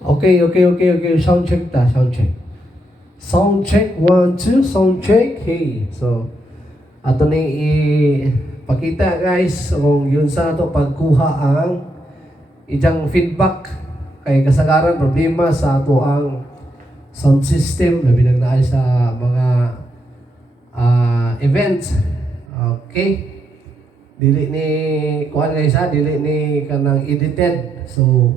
Okay. Sound check ta, sound check. Sound check, 1, 2, sound check. Hey, so, ato ni ipakita guys, kung yun sa ato pagkuha ang ijang feedback kay kasagaran problema sa ato ang sound system na binagnaay sa mga events. Okay. Dili ni kuan guys dili ni kanang edited. So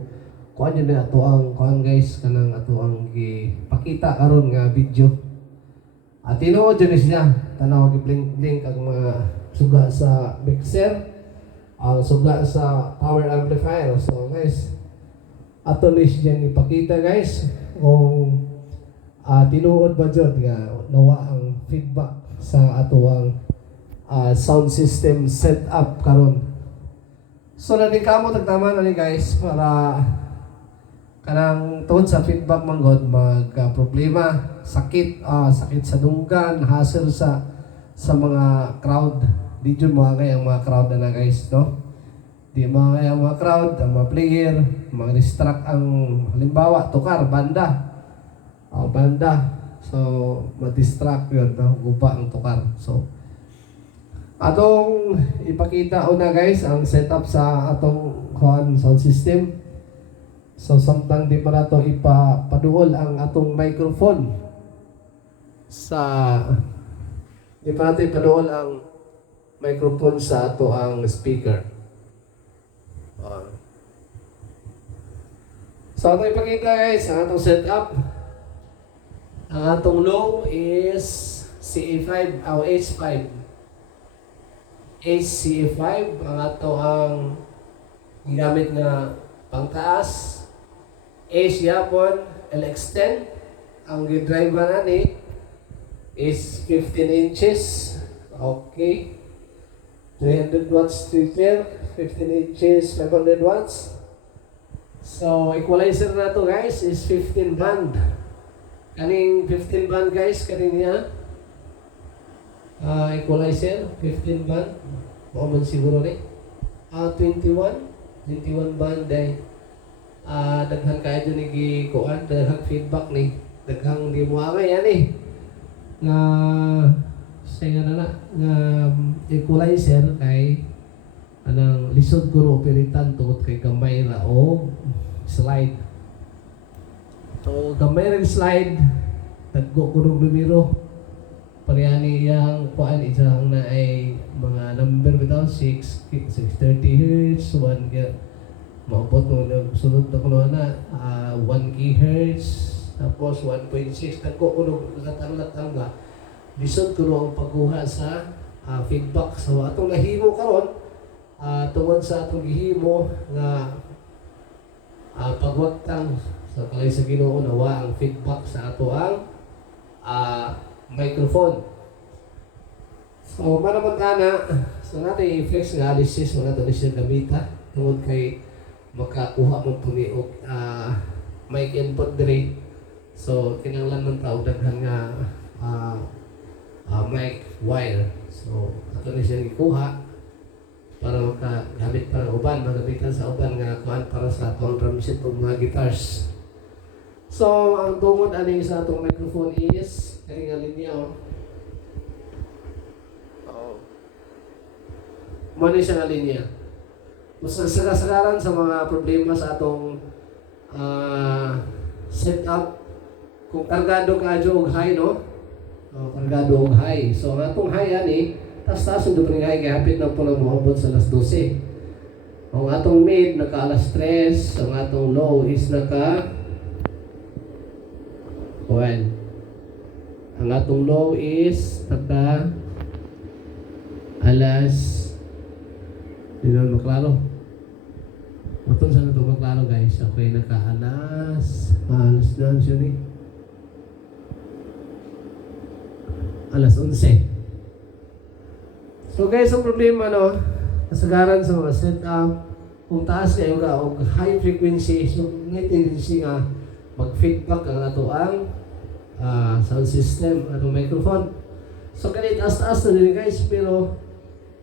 kuan yun na ato ang kuan guys kanang ato ang gipakita karon nga video. At tinuod yun siya. Tanaw gi-blink ang mga suga sa mixer, ang suga sa power amplifier. So guys, ato ni siya ipakita guys kung tinuod ba jud nga nawa ang feedback sa ato ang sound system setup karon. So nanikamo tagtama na ni guys para kanang tungod sa feedback manggod problema, sakit sa dunggan, hassle sa mga crowd. Di jud mo kay ang mga crowd na guys, no? Di mo kay ang mga crowd, ang mga player, mga distract ang halimbawa tukar banda. Banda. So ma-distract yun, no? Guba ang tukar. So atong ipakita una guys ang setup sa atong sound system. So samtang di pa nato ipaduol ang atong microphone di pa nato ipaduol ang microphone sa ato ang speaker. So atong ipakita guys ang atong setup. Ang atong low is CA5 o H5. HCA5 ang ato ang ginamit na pangtaas. H yapon LX10 ang gidrive na ni is 15 inches. Okay, 300 watts tripper, 15 inches, 500 watts. So equalizer na to guys is 15 band. Kaning 15 band guys kaning niya equalizer 15 band o man siguro ni 21 band day daghan kayo ni gikuan daghang feedback ni daghang di mo angay ani nga saya na nga equalizer kay anang lisod ko operitan tungod kay gamay ra o slide. So gamay ra slide dagko ko numero parehani yang kuan isang na ay mga number bitaw 630 Hz 1 maabot mo na sunod na kuno na 1 GHz tapos 1.6 dagko kuno latang-latang lisod kuno ang pagkuha sa feedback. So atong nahimo karon tungod sa atong gihimo nga pagwagtang sa kalay sa Ginoo nawa ang feedback sa ato ang microphone. So manaman ana so natin i-flex nga alisis mo nato ni siya gamita tungod kay makakuha mo puni og mic input diri. So kinahanglan man ta og daghan nga mic wire. So ato ni siya gikuha para makagamit para uban, magamitan sa uban nga kuan para sa atong drum set ug mga guitars. So ang tungod ani sa atong microphone is kani nga linya mo ni siya nga linya. Mas sagaran sa mga problema sa atong setup kung kargado ka og high, no? Kargado og high. So ang atong high ani taas do pa high kay hapit na po lang moabot sa alas 12. Ang atong mid naka alas 3, ang atong low is naka ang atong low is naka alas di na maklaro. Atong sa nato maklaro guys. Okay, naka alas na siya ni alas 11. So guys, ang problema no kasagaran sa mga setup kung taas kayo ka o high frequency, so may tendency nga mag-feedback ang ato ang sound system, atong microphone. So kanit taas-taas na din guys, pero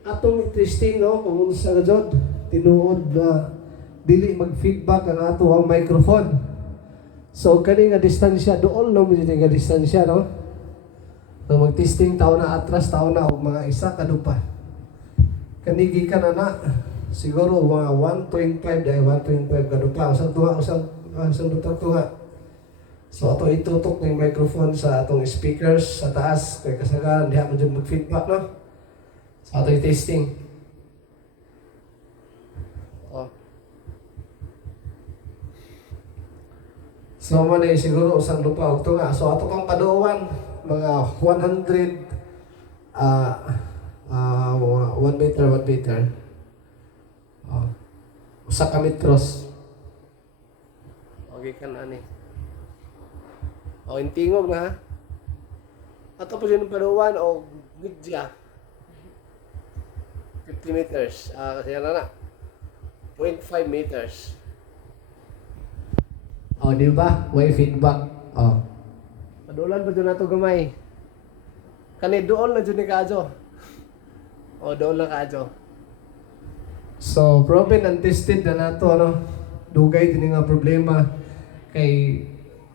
atong testing no kung sa gajod tinuod na dili mag-feedback ang ato ang microphone. So kani nga distansya dool no mo nga distansya no. So mag-testing taon na atras taon na og mga isa kadupa. Kani gikan na siguro mga 1.5 dahil 1.5 kadupa usang tuha usang tuha. So ato itutok ng microphone sa atong speakers sa taas kay kasagaran diha man jud mag-feedback no. So ato i-testing. Oh. So man ay siguro usang lupa og tunga. So ato pang paduwan mga 100 1 meter. Oh. Usa ka metros. Okay kan ani. O intingog na ha. Ato po yung paduwan o gudya. 50 meters. Kasi yan na. 0.5 meters. O, di ba? Way feedback. O. Padulan pa dyan na ito gamay. Kani doon na dyan ni Kajo. O, doon lang Kajo. So, proven and tested na nato ano. Dugay din nga problema. Kay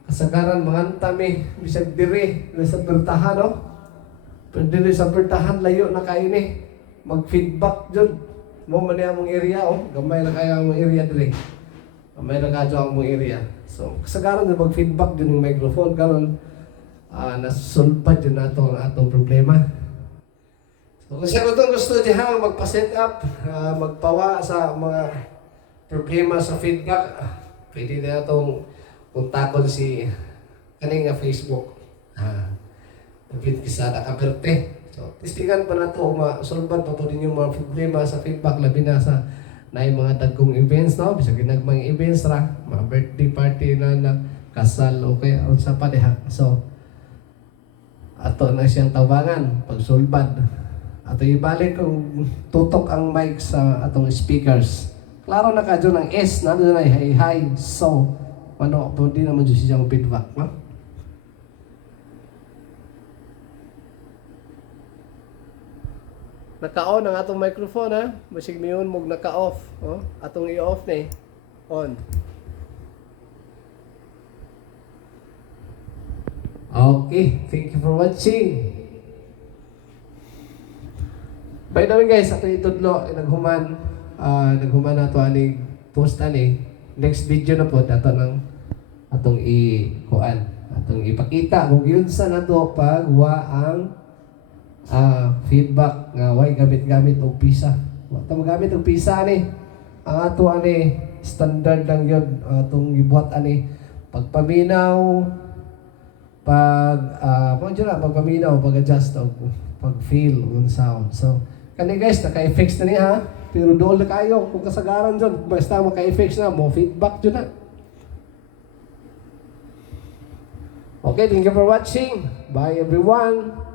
kasagaran mangantami. Bisag diri. Sa bertahan no. Pero diri sa bertahan layo na kayo ni. Mag-feedback dyan. Mo man niya mong area oh. Gamay na kayo ang area diri. Gamay na kayo ang mong area. So, kasagaran na mag-feedback dyan yung microphone. Karon nasulpad dyan nato ang atong problema. So, kasi kung itong gusto dyan magpa-set up, magpawa sa mga problema sa feedback, pwede na itong kontakon si kaning nga Facebook. David Quisada Caperte. So, testingan pa na ito, masulban pa ito din yung mga problema sa feedback, labi na sa mga dagkong events, no? Bisa ginagmang events ra, mga birthday party na kasal, okay, sa pa diha. So, ato na siyang tawangan, pagsulbad. Ato ibalik kung tutok ang mic sa atong speakers. Klaro na kadyo ng S, na doon ay hi, so, ano, pwede naman dyan siyang feedback, no? Naka-on ang atong microphone ha. Masig miyon mog naka-off. Oh, atong i-off ni. On. Okay, thank you for watching. By the way guys, ato itudlo naghuman nato ani post ani. Next video na po dato ng atong atong ipakita kung yun sa nato pagwa ang feedback nga way gamit og pisa. Wa ta magamit og pisa ni. Ang ato ani standard lang yun atong gibuhat ani pagpaminaw, pagpaminaw, pag-adjust og pag-feel ng sound. So kani guys naka-effects na ni ha. Pero doon na kayo kung kasagaran dyan. Basta maka-effects na mo feedback dyan na. Okay, thank you for watching. Bye everyone.